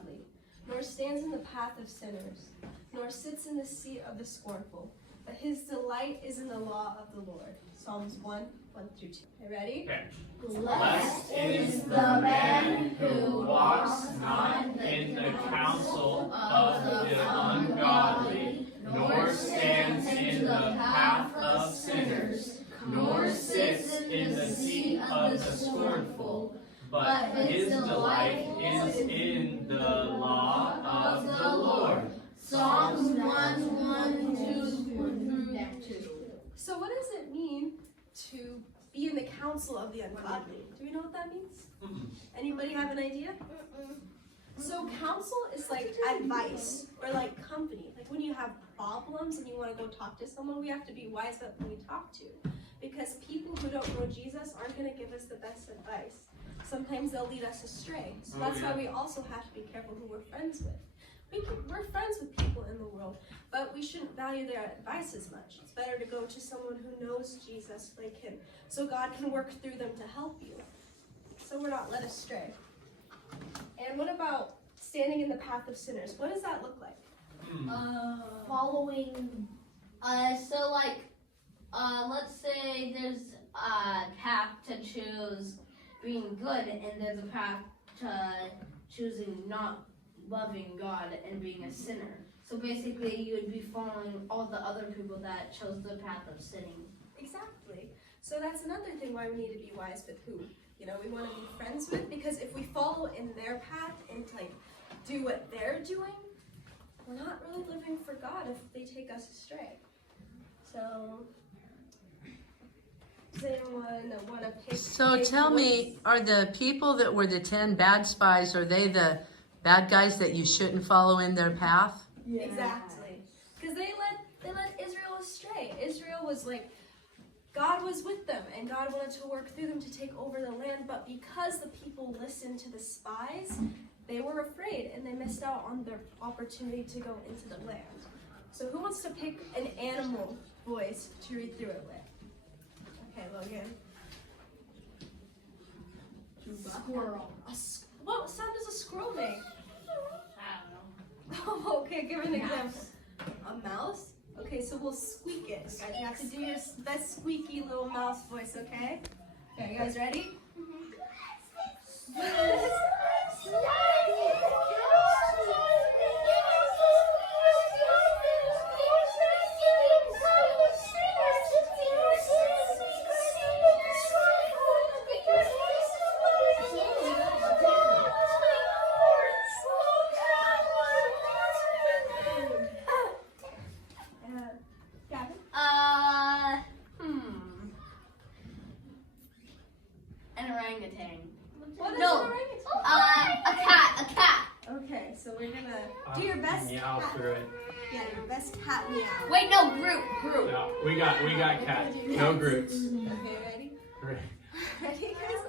ungodly, nor stands in the path of sinners, nor sits in the seat of the scornful. But his delight is in the law of the Lord. Psalms 1:1-2. Okay, ready? Okay. Blessed is the man who walks not In the counsel of the ungodly, nor stands in the path of sinners, nor sits in the seat of the scornful, but his delight is in the law of the Lord. Psalms 1:1-2. So what does it mean to be in the counsel of the ungodly? Do we know what that means? Anybody have an idea? So counsel is like advice or like company. Like when you have problems and you want to go talk to someone, we have to be wise about who we talk to. Because people who don't know Jesus aren't going to give us the best advice. Sometimes they'll lead us astray. So that's why we also have to be careful who we're friends with. We're friends with people in the world, but we shouldn't value their advice as much. It's better to go to someone who knows Jesus like him, so God can work through them to help you, so we're not led astray. And what about standing in the path of sinners? What does that look like? Following. Let's say there's a path to choose being good, and there's a path to choosing not loving God and being a sinner. So basically, you would be following all the other people that chose the path of sinning. Exactly. So that's another thing why we need to be wise with who, we want to be friends with, because if we follow in their path and do what they're doing, we're not really living for God if they take us astray. So, does anyone want to pick? So tell me, are the people that were the 10 bad spies, are they the bad guys that you shouldn't follow in their path? Yeah. Exactly. Because they led Israel astray. Israel was God was with them, and God wanted to work through them to take over the land, but because the people listened to the spies, they were afraid, and they missed out on their opportunity to go into the land. So who wants to pick an animal voice to read through it with? Okay, Logan. Squirrel. What sound does a squirrel make? I don't know. Oh, okay, give an example. A mouse? Okay, so we'll squeak it. Guys, you have to do your best squeaky little mouse voice, okay? Okay, you guys ready? An orangutan. What is No. an orangutan? A cat. Okay, so we're gonna do your best Meow cat. through it. Yeah, your best cat meow. Wait, no, Groot. No, we got cat. No Groots. Okay, ready? Right. Ready, guys?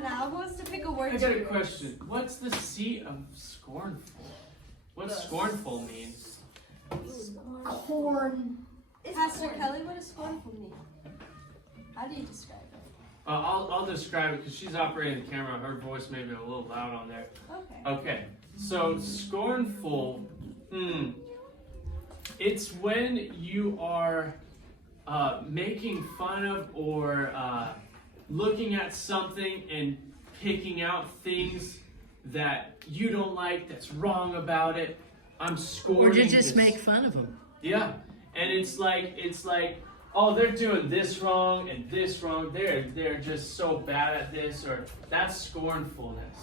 Now, who wants to pick a word? I got a question. What's the seat of scornful? What's scornful mean? Corn. Pastor Kelly, what does scornful mean? How do you describe it? I'll describe it because she's operating the camera. Her voice may be a little loud on there. Okay. Okay, so scornful, it's when you are making fun of or looking at something and picking out things that you don't like, that's wrong about it. I'm scorning Or did you just this. make fun of them? Yeah, and it's like, oh, they're doing this wrong and this wrong. They're just so bad at this, or that's scornfulness.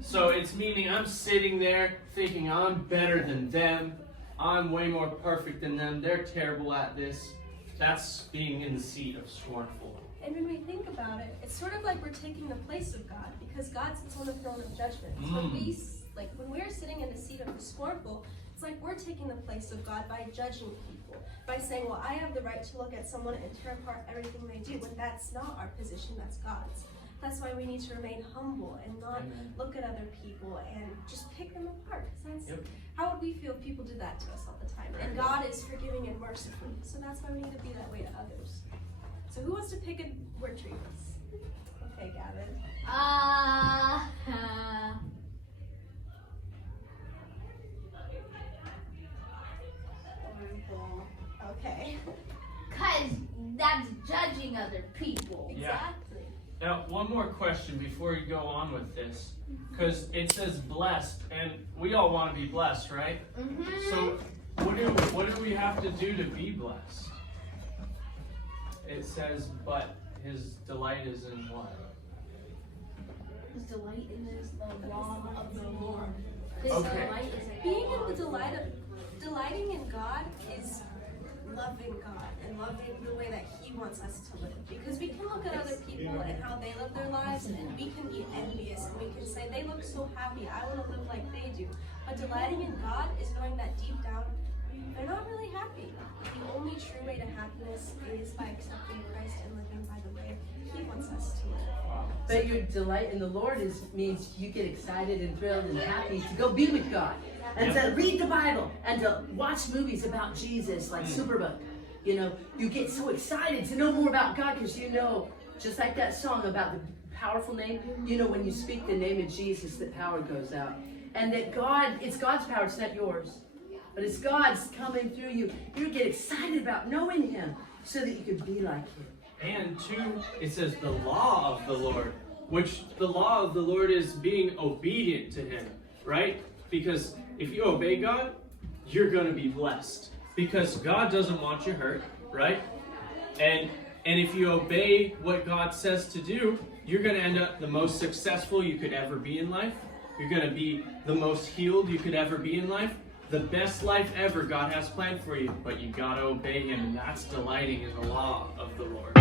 So it's meaning I'm sitting there thinking I'm better than them. I'm way more perfect than them. They're terrible at this. That's being in the seat of scornful. And when we think about it, it's sort of like we're taking the place of God, because God sits on the throne of judgment. So when we're sitting in the seat of the scornful, it's like we're taking the place of God by judging people, by saying, well, I have the right to look at someone and tear apart everything they do, when that's not our position, that's God's. That's why we need to remain humble and not look at other people and just pick them apart. How would we feel if people did that to us all the time? And God is forgiving and merciful, so that's why we need to be that way to others. So who wants to pick a word tree? Okay, Gavin. Okay. Because that's judging other people. Exactly. Now, one more question before you go on with this, because it says blessed, and we all want to be blessed, right? So, what do we have to do to be blessed? It says, but his delight is in what? His delight in this, the law of the Lord. Okay. Being in the delighting in God is loving God and loving the way that He wants us to live. Because we can look at other people and how they live their lives, and we can be envious, and we can say, they look so happy, I want to live like they do. But delighting in God is knowing that deep down, they're not really happy. The only true way to happiness is by accepting Christ and living by the way He wants us to live. But your delight in the Lord means you get excited and thrilled and happy to go be with God and to read the Bible and to watch movies about Jesus, like Superbook. You know, you get so excited to know more about God because you know, just like that song about the powerful name, you know, when you speak the name of Jesus, the power goes out. And that God, it's God's power, it's not yours. But it's God's coming through you. You get excited about knowing Him so that you can be like Him. And two, it says the law of the Lord, which the law of the Lord is being obedient to Him, right? Because if you obey God, you're going to be blessed. Because God doesn't want you hurt, right? And if you obey what God says to do, you're going to end up the most successful you could ever be in life. You're going to be the most healed you could ever be in life. The best life ever God has planned for you, but you got to obey Him, and that's delighting in the law of the Lord.